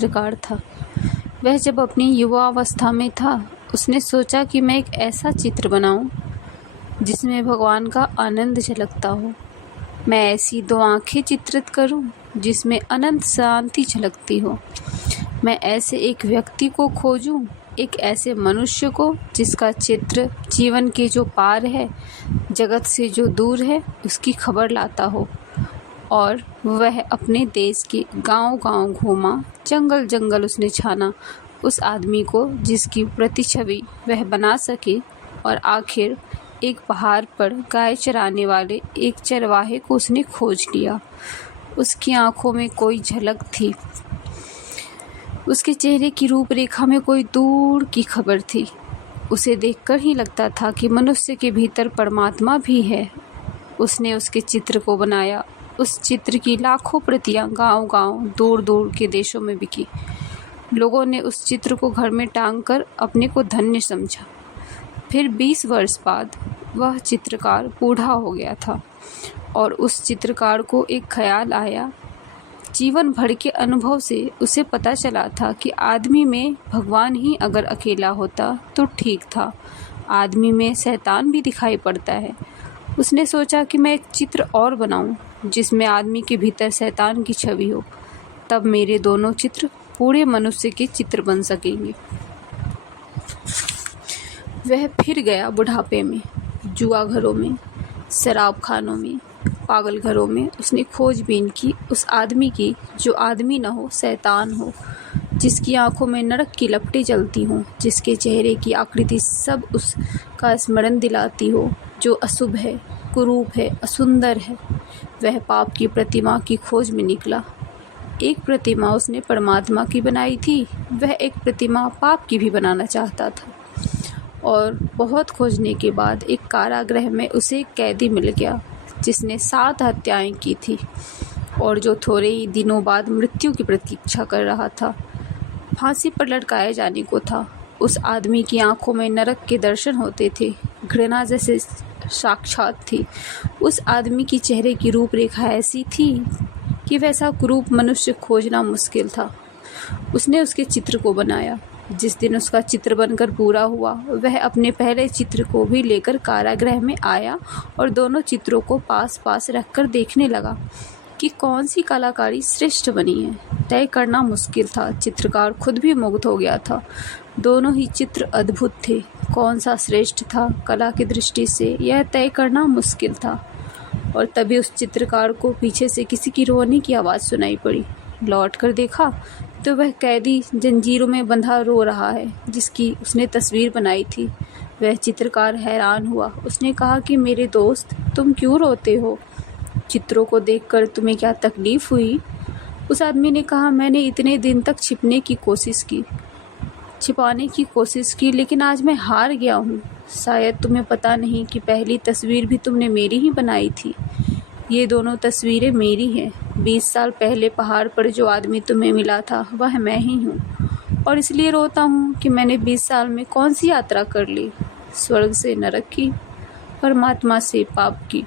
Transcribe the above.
चित्रकार था। वह जब अपनी युवावस्था में था, उसने सोचा कि मैं एक ऐसा चित्र बनाऊं जिसमें भगवान का आनंद झलकता हो। मैं ऐसी 2 आँखें चित्रित करूं जिसमें अनंत शांति झलकती हो। मैं ऐसे एक व्यक्ति को खोजूं, एक ऐसे मनुष्य को जिसका चित्र जीवन के जो पार है, जगत से जो दूर है, उसकी खबर लाता हो। और वह अपने देश के गांव-गांव घूमा, जंगल-जंगल उसने छाना उस आदमी को जिसकी प्रतिछवि वह बना सके। और आखिर एक पहाड़ पर गाय चराने वाले एक चरवाहे को उसने खोज लिया। उसकी आंखों में कोई झलक थी, उसके चेहरे की रूपरेखा में कोई दूर की खबर थी। उसे देखकर ही लगता था कि मनुष्य के भीतर परमात्मा भी है। उसने उसके चित्र को बनाया। उस चित्र की लाखों प्रतियां गांव-गांव, दूर-दूर के देशों में बिकी। लोगों ने उस चित्र को घर में टांग कर अपने को धन्य समझा। फिर 20 वर्ष बाद वह चित्रकार बूढ़ा हो गया था और उस चित्रकार को एक ख्याल आया। जीवन भर के अनुभव से उसे पता चला था कि आदमी में भगवान ही अगर अकेला होता तो ठीक था। आदमी में शैतान भी दिखाई पड़ता है। उसने सोचा कि मैं एक चित्र और बनाऊं जिसमें आदमी के भीतर शैतान की छवि हो। तब मेरे दोनों चित्र पूरे मनुष्य के चित्र बन सकेंगे। वह फिर गया बुढ़ापे में, जुआ घरों में, शराब खानों में, पागल घरों में। उसने खोजबीन की उस आदमी की जो आदमी न हो, शैतान हो, जिसकी आंखों में नरक की लपटें जलती हों, जिसके चेहरे की आकृति सब उसका स्मरण दिलाती हो, जो अशुभ है, कुरूप है, असुंदर है। वह पाप की प्रतिमा की खोज में निकला। एक प्रतिमा उसने परमात्मा की बनाई थी, वह एक प्रतिमा पाप की भी बनाना चाहता था। और बहुत खोजने के बाद एक कारागृह में उसे एक कैदी मिल गया जिसने 7 हत्याएं की थी और जो थोड़े ही दिनों बाद मृत्यु की प्रतीक्षा कर रहा था। फांसी पर लटकाए जाने को था। उस आदमी की आंखों में नरक के दर्शन होते थे, घृणा जैसे साक्षात थी। उस आदमी की चेहरे की रूपरेखा ऐसी थी कि वैसा कुरूप मनुष्य खोजना मुश्किल था। उसने उसके चित्र को बनाया। जिस दिन उसका चित्र बनकर पूरा हुआ, वह अपने पहले चित्र को भी लेकर कारागृह में आया और दोनों चित्रों को पास पास रखकर देखने लगा कि कौन सी कलाकारी श्रेष्ठ बनी है। तय करना मुश्किल था। चित्रकार खुद भी मुग्ध हो गया था। दोनों ही चित्र अद्भुत थे। कौन सा श्रेष्ठ था कला की दृष्टि से, यह तय करना मुश्किल था। और तभी उस चित्रकार को पीछे से किसी की रोने की आवाज़ सुनाई पड़ी। लौट कर देखा तो वह कैदी जंजीरों में बंधा रो रहा है जिसकी उसने तस्वीर बनाई थी। वह चित्रकार हैरान हुआ। उसने कहा कि मेरे दोस्त, तुम क्यों रोते हो? चित्रों को देखकर तुम्हें क्या तकलीफ हुई? उस आदमी ने कहा, मैंने इतने दिन तक छिपाने की कोशिश की, लेकिन आज मैं हार गया हूँ। शायद तुम्हें पता नहीं कि पहली तस्वीर भी तुमने मेरी ही बनाई थी। ये दोनों तस्वीरें मेरी हैं। 20 साल पहले पहाड़ पर जो आदमी तुम्हें मिला था, वह मैं ही हूँ। और इसलिए रोता हूँ कि मैंने 20 साल में कौन सी यात्रा कर ली, स्वर्ग से नरक की, परमात्मा से पाप की।